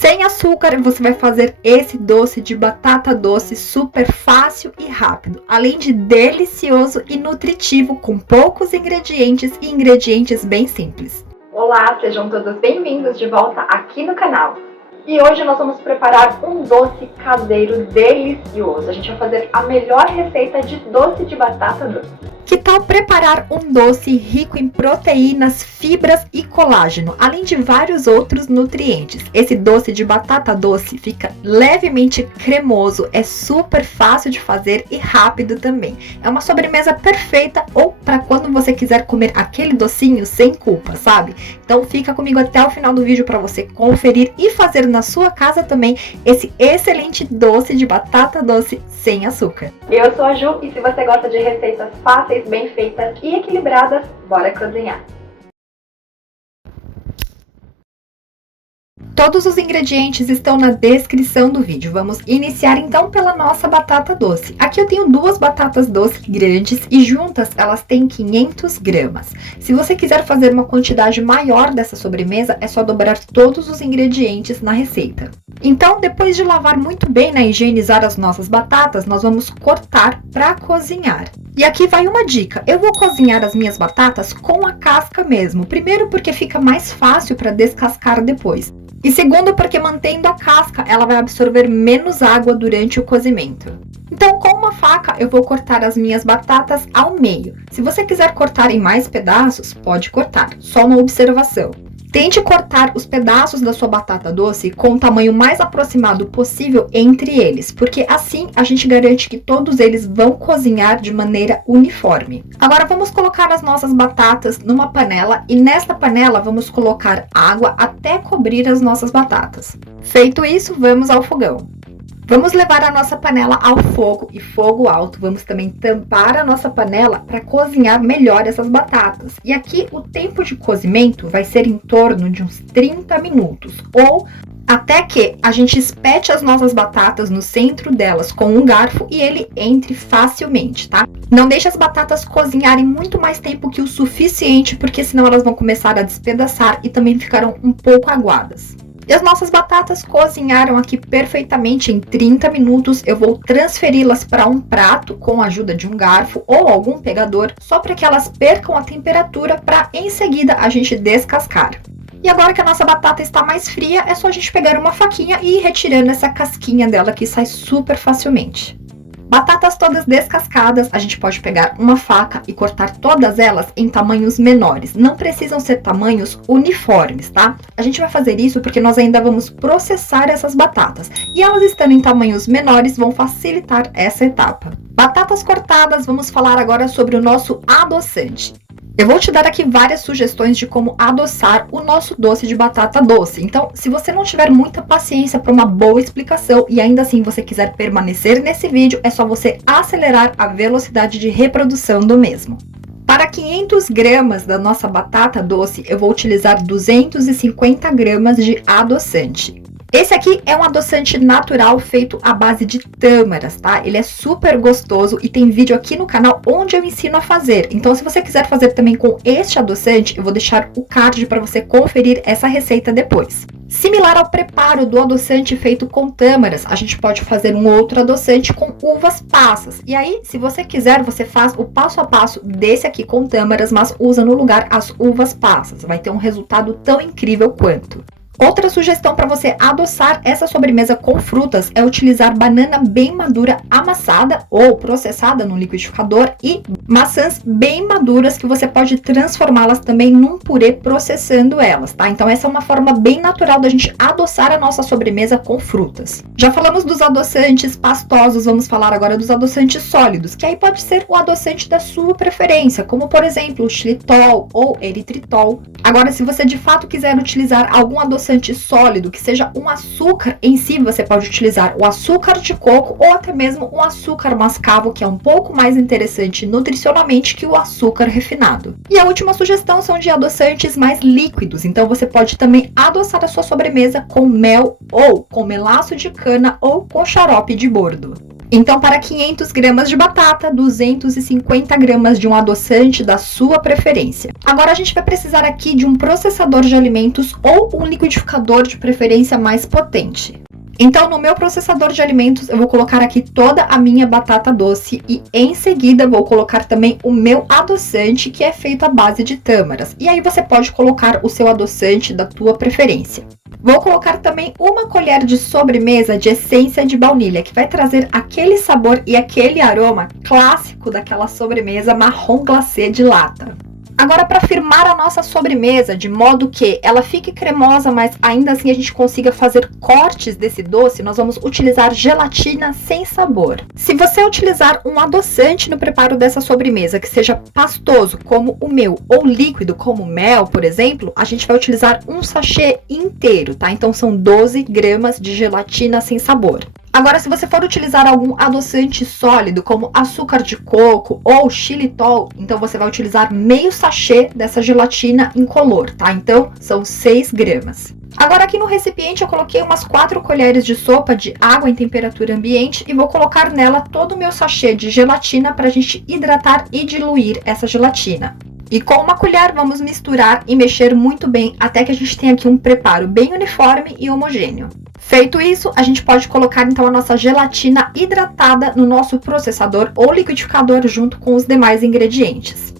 Sem açúcar, você vai fazer esse doce de batata doce super fácil e rápido, além de delicioso e nutritivo, com poucos ingredientes e ingredientes bem simples. Olá, sejam todos bem-vindos de volta aqui no canal. E hoje nós vamos preparar um doce caseiro delicioso. A gente vai fazer a melhor receita de doce de batata doce. Que tal preparar um doce rico em proteínas, fibras e colágeno, além de vários outros nutrientes? Esse doce de batata doce fica levemente cremoso, é super fácil de fazer e rápido também. É uma sobremesa perfeita ou para quando você quiser comer aquele docinho sem culpa, sabe? Então fica comigo até o final do vídeo para você conferir e fazer na sua casa também esse excelente doce de batata doce sem açúcar. Eu sou a Ju e se você gosta de receitas fáceis, bem feitas e equilibradas, bora cozinhar! Todos os ingredientes estão na descrição do vídeo. Vamos iniciar então pela nossa batata doce. Aqui eu tenho duas batatas doces grandes e juntas elas têm 500 gramas. Se você quiser fazer uma quantidade maior dessa sobremesa, é só dobrar todos os ingredientes na receita. Então, depois de lavar muito bem, e higienizar as nossas batatas, nós vamos cortar para cozinhar. E aqui vai uma dica, eu vou cozinhar as minhas batatas com a casca mesmo. Primeiro porque fica mais fácil para descascar depois. E segundo porque mantendo a casca, ela vai absorver menos água durante o cozimento. Então, com uma faca, eu vou cortar as minhas batatas ao meio. Se você quiser cortar em mais pedaços, pode cortar, só uma observação. Tente cortar os pedaços da sua batata doce com o tamanho mais aproximado possível entre eles, porque assim a gente garante que todos eles vão cozinhar de maneira uniforme. Agora vamos colocar as nossas batatas numa panela e nesta panela vamos colocar água até cobrir as nossas batatas. Feito isso, vamos ao fogão. Vamos levar a nossa panela ao fogo e fogo alto. Vamos também tampar a nossa panela para cozinhar melhor essas batatas. E aqui o tempo de cozimento vai ser em torno de uns 30 minutos ou até que a gente espete as nossas batatas no centro delas com um garfo e ele entre facilmente, tá? Não deixe as batatas cozinharem muito mais tempo que o suficiente, porque senão elas vão começar a despedaçar e também ficarão um pouco aguadas. E as nossas batatas cozinharam aqui perfeitamente em 30 minutos. Eu vou transferi-las para um prato com a ajuda de um garfo ou algum pegador, só para que elas percam a temperatura para em seguida a gente descascar. E agora que a nossa batata está mais fria, é só a gente pegar uma faquinha e ir retirando essa casquinha dela que sai super facilmente. Batatas todas descascadas, a gente pode pegar uma faca e cortar todas elas em tamanhos menores. Não precisam ser tamanhos uniformes, tá? A gente vai fazer isso porque nós ainda vamos processar essas batatas. E elas estando em tamanhos menores vão facilitar essa etapa. Batatas cortadas, vamos falar agora sobre o nosso adoçante. Eu vou te dar aqui várias sugestões de como adoçar o nosso doce de batata doce. Então, se você não tiver muita paciência para uma boa explicação e ainda assim você quiser permanecer nesse vídeo, é só você acelerar a velocidade de reprodução do mesmo. Para 500 gramas da nossa batata doce, eu vou utilizar 250 gramas de adoçante. Esse aqui é um adoçante natural feito à base de tâmaras, tá? Ele é super gostoso e tem vídeo aqui no canal onde eu ensino a fazer. Então, se você quiser fazer também com este adoçante, eu vou deixar o card para você conferir essa receita depois. Similar ao preparo do adoçante feito com tâmaras, a gente pode fazer um outro adoçante com uvas passas. E aí, se você quiser, você faz o passo a passo desse aqui com tâmaras, mas usa no lugar as uvas passas. Vai ter um resultado tão incrível quanto. Outra sugestão para você adoçar essa sobremesa com frutas é utilizar banana bem madura amassada ou processada no liquidificador e maçãs bem maduras que você pode transformá-las também num purê processando elas, tá? Então essa é uma forma bem natural da gente adoçar a nossa sobremesa com frutas. Já falamos dos adoçantes pastosos, vamos falar agora dos adoçantes sólidos, que aí pode ser o adoçante da sua preferência, como por exemplo o xilitol ou eritritol. Agora, se você de fato quiser utilizar algum adoçante sólido, que seja um açúcar em si, você pode utilizar o açúcar de coco ou até mesmo um açúcar mascavo, que é um pouco mais interessante nutricionalmente que o açúcar refinado. E a última sugestão são de adoçantes mais líquidos, então você pode também adoçar a sua sobremesa com mel ou com melaço de cana ou com xarope de bordo. Então, para 500 gramas de batata, 250 gramas de um adoçante da sua preferência. Agora, a gente vai precisar aqui de um processador de alimentos ou um liquidificador de preferência mais potente. Então, no meu processador de alimentos, eu vou colocar aqui toda a minha batata doce e em seguida vou colocar também o meu adoçante, que é feito à base de tâmaras. E aí você pode colocar o seu adoçante da tua preferência. Vou colocar também uma colher de sobremesa de essência de baunilha, que vai trazer aquele sabor e aquele aroma clássico daquela sobremesa marrom glacê de lata. Agora, para firmar a nossa sobremesa de modo que ela fique cremosa, mas ainda assim a gente consiga fazer cortes desse doce, nós vamos utilizar gelatina sem sabor. Se você utilizar um adoçante no preparo dessa sobremesa que seja pastoso, como o meu, ou líquido, como mel, por exemplo, a gente vai utilizar um sachê inteiro, tá? Então, são 12 gramas de gelatina sem sabor. Agora, se você for utilizar algum adoçante sólido, como açúcar de coco ou xilitol, então você vai utilizar meio sachê dessa gelatina incolor, tá? Então, são 6 gramas. Agora, aqui no recipiente, eu coloquei umas 4 colheres de sopa de água em temperatura ambiente e vou colocar nela todo o meu sachê de gelatina para a gente hidratar e diluir essa gelatina. E com uma colher, vamos misturar e mexer muito bem até que a gente tenha aqui um preparo bem uniforme e homogêneo. Feito isso, a gente pode colocar então a nossa gelatina hidratada no nosso processador ou liquidificador junto com os demais ingredientes.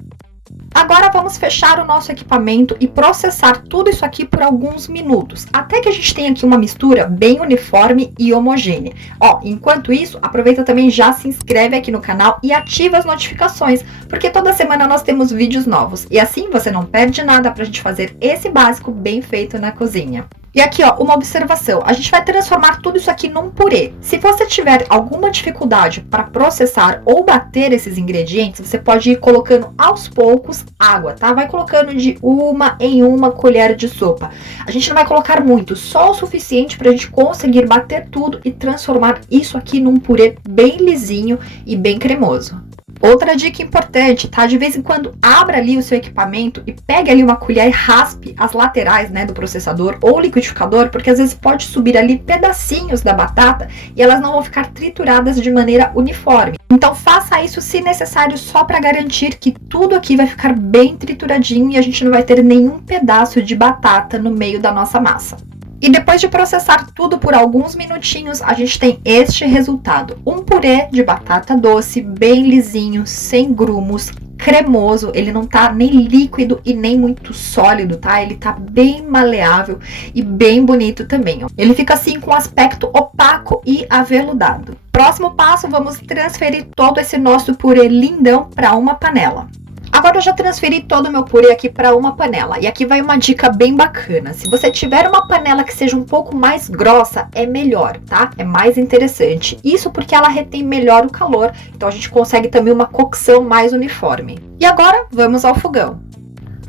Agora vamos fechar o nosso equipamento e processar tudo isso aqui por alguns minutos, até que a gente tenha aqui uma mistura bem uniforme e homogênea. Ó, enquanto isso, aproveita também, já se inscreve aqui no canal e ativa as notificações, porque toda semana nós temos vídeos novos e assim você não perde nada pra gente fazer esse básico bem feito na cozinha. E aqui, ó, uma observação, a gente vai transformar tudo isso aqui num purê. Se você tiver alguma dificuldade para processar ou bater esses ingredientes, você pode ir colocando aos poucos água, tá? Vai colocando de uma em uma colher de sopa. A gente não vai colocar muito, só o suficiente para a gente conseguir bater tudo e transformar isso aqui num purê bem lisinho e bem cremoso. Outra dica importante, tá? De vez em quando abra ali o seu equipamento e pegue ali uma colher e raspe as laterais, né, do processador ou liquidificador, porque às vezes pode subir ali pedacinhos da batata e elas não vão ficar trituradas de maneira uniforme. Então faça isso se necessário só para garantir que tudo aqui vai ficar bem trituradinho e a gente não vai ter nenhum pedaço de batata no meio da nossa massa. E depois de processar tudo por alguns minutinhos, a gente tem este resultado. Um purê de batata doce, bem lisinho, sem grumos, cremoso. Ele não tá nem líquido e nem muito sólido, tá? Ele tá bem maleável e bem bonito também, ó. Ele fica assim com aspecto opaco e aveludado. Próximo passo, vamos transferir todo esse nosso purê lindão para uma panela. Agora eu já transferi todo o meu purê aqui para uma panela. E aqui vai uma dica bem bacana. Se você tiver uma panela que seja um pouco mais grossa, é melhor, tá? É mais interessante. Isso porque ela retém melhor o calor. Então a gente consegue também uma cocção mais uniforme. E agora vamos ao fogão.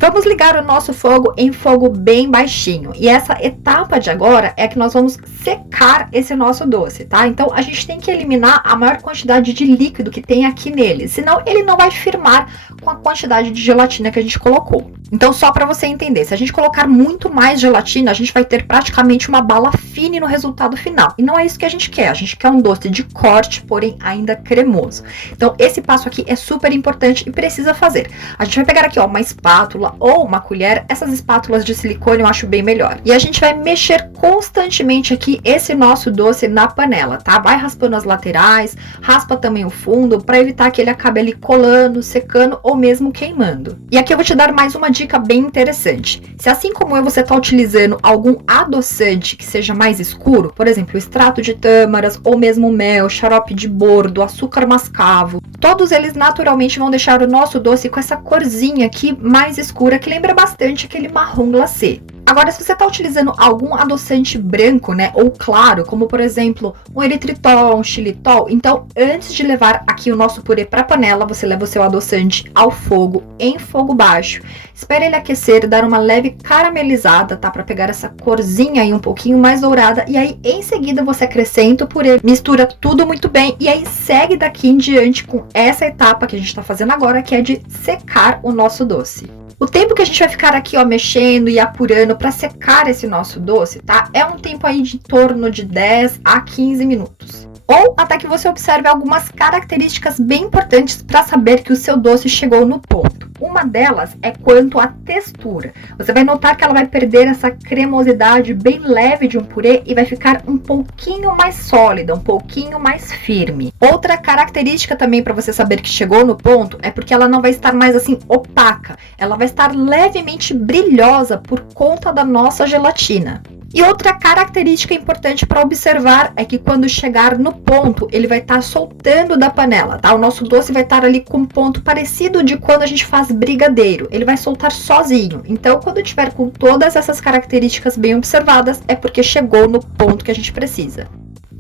Vamos ligar o nosso fogo em fogo bem baixinho. E essa etapa de agora é que nós vamos secar esse nosso doce, tá? Então, a gente tem que eliminar a maior quantidade de líquido que tem aqui nele. Senão, ele não vai firmar com a quantidade de gelatina que a gente colocou. Então, só para você entender, se a gente colocar muito mais gelatina, a gente vai ter praticamente uma bala fine no resultado final. E não é isso que a gente quer. A gente quer um doce de corte, porém ainda cremoso. Então, esse passo aqui é super importante e precisa fazer. A gente vai pegar aqui, ó, uma espátula ou uma colher. Essas espátulas de silicone eu acho bem melhor. E a gente vai mexer constantemente aqui esse nosso doce na panela, tá? Vai raspando as laterais, raspa também o fundo, para evitar que ele acabe ali colando, secando ou mesmo queimando. E aqui eu vou te dar mais uma dica bem interessante. Se assim como eu, você está utilizando algum adoçante que seja mais escuro, por exemplo, extrato de tâmaras ou mesmo mel, xarope de bordo, açúcar mascavo, todos eles naturalmente vão deixar o nosso doce com essa corzinha aqui mais escura, que lembra bastante aquele marrom glacê. Agora, se você está utilizando algum adoçante branco, né, ou claro, como por exemplo, um eritritol, um xilitol, então antes de levar aqui o nosso purê para a panela, você leva o seu adoçante ao fogo, em fogo baixo, espera ele aquecer, dar uma leve caramelizada, tá, para pegar essa corzinha aí um pouquinho mais dourada, e aí em seguida você acrescenta o purê, mistura tudo muito bem, e aí segue daqui em diante com essa etapa que a gente está fazendo agora, que é de secar o nosso doce. O tempo que a gente vai ficar aqui, ó, mexendo e apurando para secar esse nosso doce, tá? É um tempo aí de torno de 10 a 15 minutos. ou até que você observe algumas características bem importantes para saber que o seu doce chegou no ponto. Uma delas é quanto à textura. Você vai notar que ela vai perder essa cremosidade bem leve de um purê e vai ficar um pouquinho mais sólida, um pouquinho mais firme. Outra característica também para você saber que chegou no ponto é porque ela não vai estar mais assim opaca, ela vai estar levemente brilhosa por conta da nossa gelatina. E outra característica importante para observar é que quando chegar no ponto, ele vai estar soltando da panela, tá? O nosso doce vai estar ali com um ponto parecido de quando a gente faz brigadeiro. Ele vai soltar sozinho. Então, quando tiver com todas essas características bem observadas, é porque chegou no ponto que a gente precisa.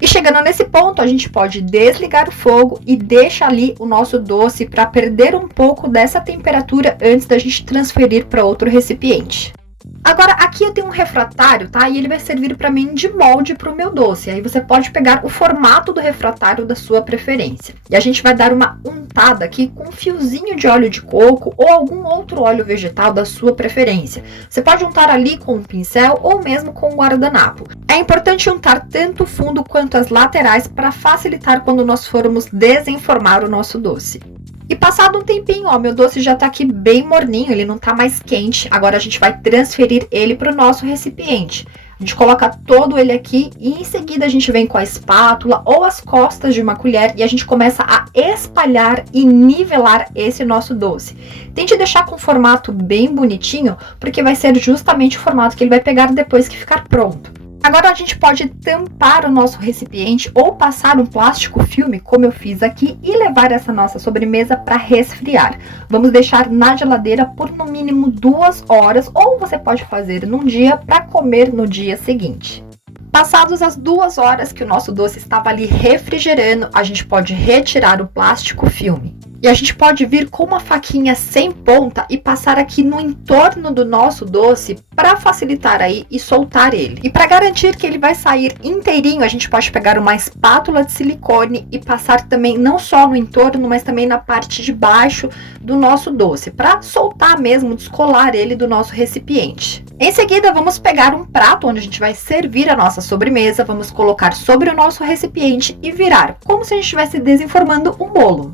E chegando nesse ponto, a gente pode desligar o fogo e deixar ali o nosso doce para perder um pouco dessa temperatura antes da gente transferir para outro recipiente. Agora, aqui eu tenho um refratário, tá? E ele vai servir para mim de molde para o meu doce. Aí você pode pegar o formato do refratário da sua preferência. E a gente vai dar uma untada aqui com um fiozinho de óleo de coco ou algum outro óleo vegetal da sua preferência. Você pode untar ali com um pincel ou mesmo com um guardanapo. É importante untar tanto o fundo quanto as laterais para facilitar quando nós formos desenformar o nosso doce. E passado um tempinho, ó, meu doce já tá aqui bem morninho, ele não tá mais quente. Agora a gente vai transferir ele para o nosso recipiente. A gente coloca todo ele aqui e em seguida a gente vem com a espátula ou as costas de uma colher e a gente começa a espalhar e nivelar esse nosso doce. Tente deixar com um formato bem bonitinho, porque vai ser justamente o formato que ele vai pegar depois que ficar pronto. Agora a gente pode tampar o nosso recipiente ou passar um plástico filme, como eu fiz aqui, e levar essa nossa sobremesa para resfriar. Vamos deixar na geladeira por no mínimo 2 horas, ou você pode fazer num dia para comer no dia seguinte. Passadas as 2 horas que o nosso doce estava ali refrigerando, a gente pode retirar o plástico filme. E a gente pode vir com uma faquinha sem ponta e passar aqui no entorno do nosso doce para facilitar aí e soltar ele. E para garantir que ele vai sair inteirinho, a gente pode pegar uma espátula de silicone e passar também não só no entorno, mas também na parte de baixo do nosso doce, para soltar mesmo, descolar ele do nosso recipiente. Em seguida, vamos pegar um prato onde a gente vai servir a nossa sobremesa, vamos colocar sobre o nosso recipiente e virar, como se a gente estivesse desenformando um bolo.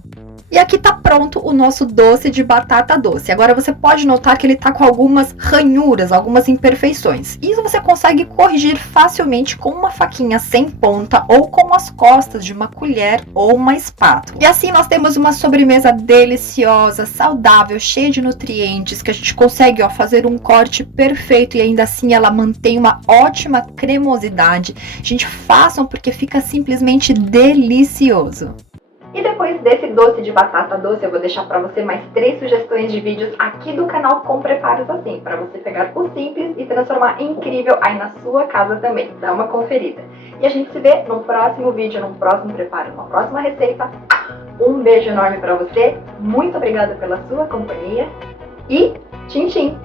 E aqui tá pronto o nosso doce de batata doce. Agora você pode notar que ele tá com algumas ranhuras, algumas imperfeições. Isso você consegue corrigir facilmente com uma faquinha sem ponta ou com as costas de uma colher ou uma espátula. E assim nós temos uma sobremesa deliciosa, saudável, cheia de nutrientes, que a gente consegue, ó, fazer um corte perfeito e ainda assim ela mantém uma ótima cremosidade. Gente, façam porque fica simplesmente delicioso. E depois desse doce de batata doce, eu vou deixar para você mais 3 sugestões de vídeos aqui do canal com preparos assim, para você pegar o simples e transformar em incrível aí na sua casa também. Dá uma conferida. E a gente se vê no próximo vídeo, no próximo preparo, numa próxima receita. Um beijo enorme para você, muito obrigada pela sua companhia e tchim tchim!